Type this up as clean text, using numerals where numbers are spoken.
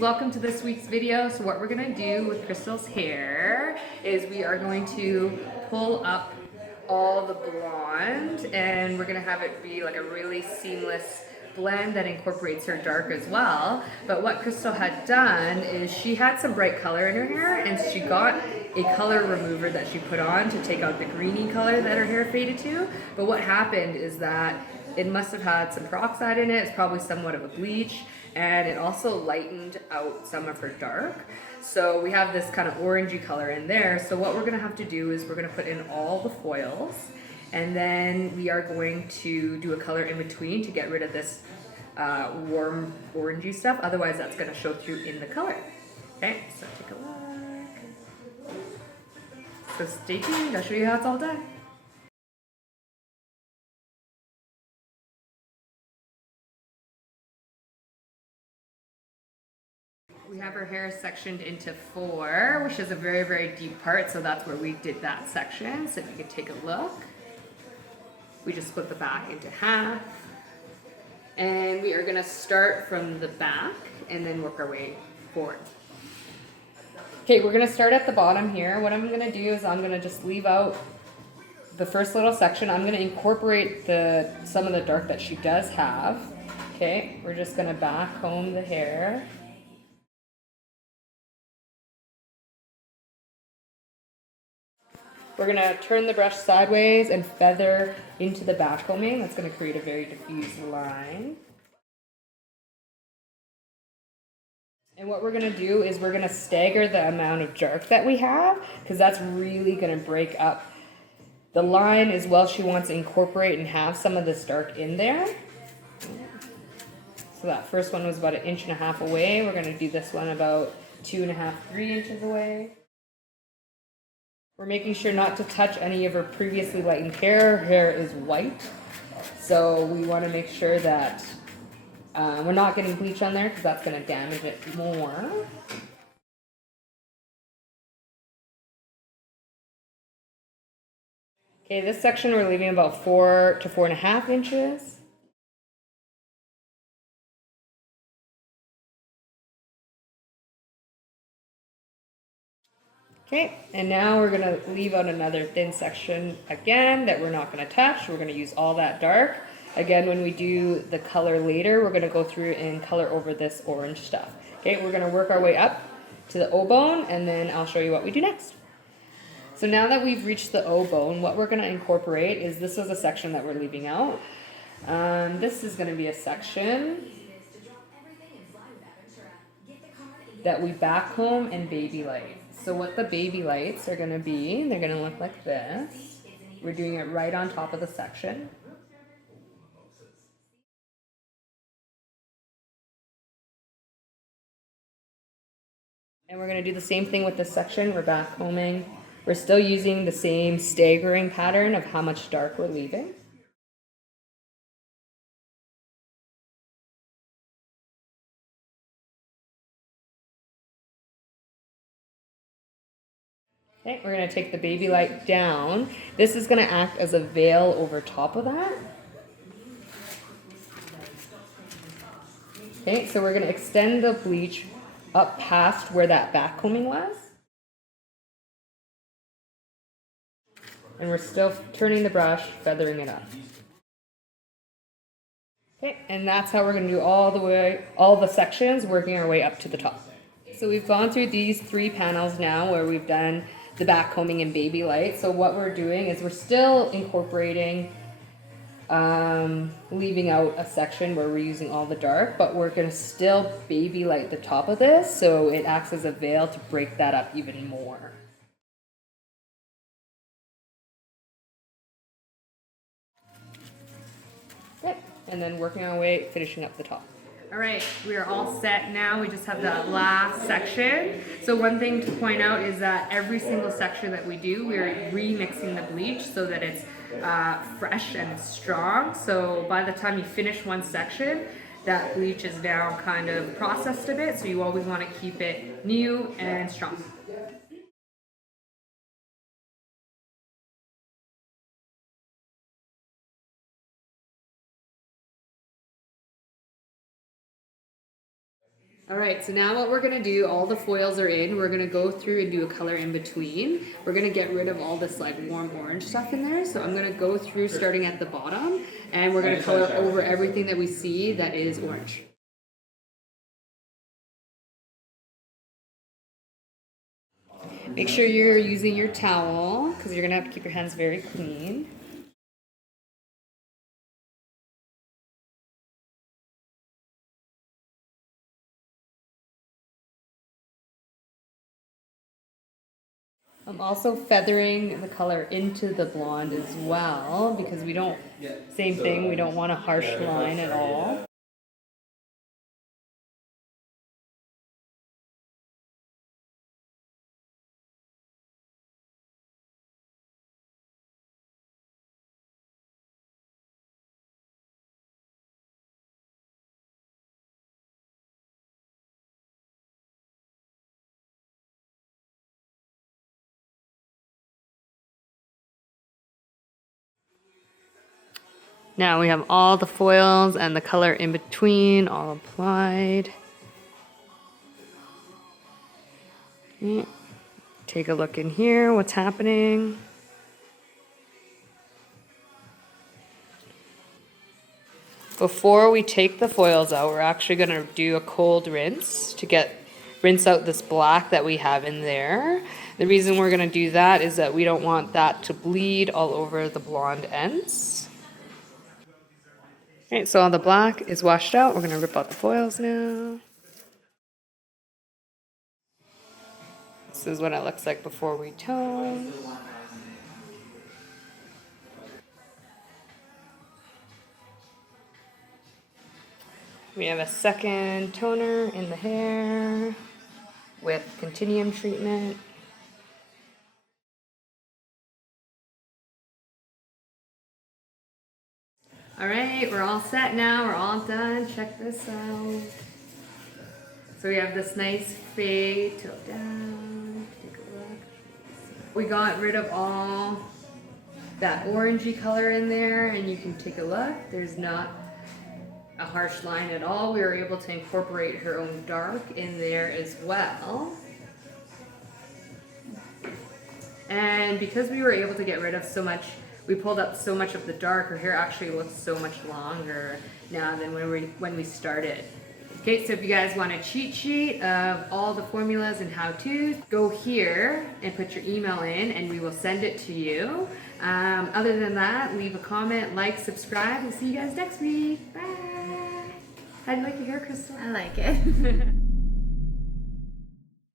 welcome to this week's video. So what we're gonna do with Crystal's hair is we are going to pull up all the blonde and we're gonna have it be like a really seamless blend that incorporates her dark as well. But what Crystal had done is she had some bright color in her hair and she got a color remover that she put on to take out the greeny color that her hair faded to. But what happened is that it must have had some peroxide in it. It's probably somewhat of a bleach, and it also lightened out some of her dark. So we have this kind of orangey color in there. So what we're gonna have to do is we're gonna put in all the foils, and then we are going to do a color in between to get rid of this warm orangey stuff. Otherwise that's gonna show through in the color. Okay, so take a look. So stay tuned, I'll show you how it's all done. We have her hair sectioned into 4, which is a very, very deep part, so that's where we did that section. So if you could take a look. We just split the back into half. And we are gonna start from the back and then work our way forward. Okay, we're gonna start at the bottom here. What I'm gonna do is I'm gonna just leave out the first little section. I'm gonna incorporate some of the dark that she does have. Okay, we're just gonna back comb the hair. We're gonna turn the brush sideways and feather into the backcombing. That's gonna create a very diffused line. And what we're gonna do is we're gonna stagger the amount of dark that we have, because that's really gonna break up the line as well. She wants to incorporate and have some of this dark in there. So that first one was about 1.5 inches away. We're gonna do this one about 2.5, 3 inches away. We're making sure not to touch any of her previously lightened hair. Her hair is white, so we want to make sure that we're not getting bleach on there because that's going to damage it more. Okay, this section we're leaving about 4 to 4.5 inches. Okay, and now we're gonna leave out another thin section again that we're not gonna touch. We're gonna use all that dark. Again, when we do the color later, we're gonna go through and color over this orange stuff. Okay, we're gonna work our way up to the O bone and then I'll show you what we do next. So now that we've reached the O bone, what we're gonna incorporate is, this was a section that we're leaving out. This is gonna be a section that we backcomb and babylight. So what the baby lights are going to be, they're going to look like this. We're doing it right on top of the section. And we're going to do the same thing with this section. We're backcombing. We're still using the same staggering pattern of how much dark we're leaving. Okay, we're going to take the baby light down. This is going to act as a veil over top of that. Okay, so we're going to extend the bleach up past where that backcombing was. And we're still turning the brush, feathering it up. Okay, and that's how we're going to do all the sections, working our way up to the top. So we've gone through these 3 panels now where we've done the backcombing and baby light. So what we're doing is we're still incorporating, leaving out a section where we're using all the dark, but we're going to still baby light the top of this so it acts as a veil to break that up even more. Okay, and then working our way, finishing up the top. All right, we are all set now. We just have that last section. So one thing to point out is that every single section that we do, we're remixing the bleach so that it's fresh and strong. So by the time you finish one section, that bleach is now kind of processed a bit. So you always want to keep it new and strong. All right, so now what we're gonna do, all the foils are in, we're gonna go through and do a color in between. We're gonna get rid of all this like warm orange stuff in there. So I'm gonna go through starting at the bottom and we're gonna color over everything that we see that is orange. Make sure you're using your towel because you're gonna have to keep your hands very clean. I'm also feathering the color into the blonde as well because we don't, same thing, we don't want a harsh line at all. Now we have all the foils and the color in between all applied. Okay. Take a look in here, what's happening. Before we take the foils out, we're actually going to do a cold rinse to rinse out this black that we have in there. The reason we're going to do that is that we don't want that to bleed all over the blonde ends. Alright, so all the black is washed out. We're going to rip out the foils now. This is what it looks like before we tone. We have a second toner in the hair with continuum treatment. All right, we're all set now. We're all done. Check this out. So we have this nice fade tilt down. Take a look. We got rid of all that orangey color in there, and you can take a look. There's not a harsh line at all. We were able to incorporate her own dark in there as well. And because we were able to get rid of so much, we pulled up so much of the dark, her hair actually looks so much longer now than when we started. Okay, so if you guys want a cheat sheet of all the formulas and how-tos, go here and put your email in and we will send it to you. Other than that, leave a comment, like, subscribe, and see you guys next week. Bye! How do you like your hair, Crystal? I like it.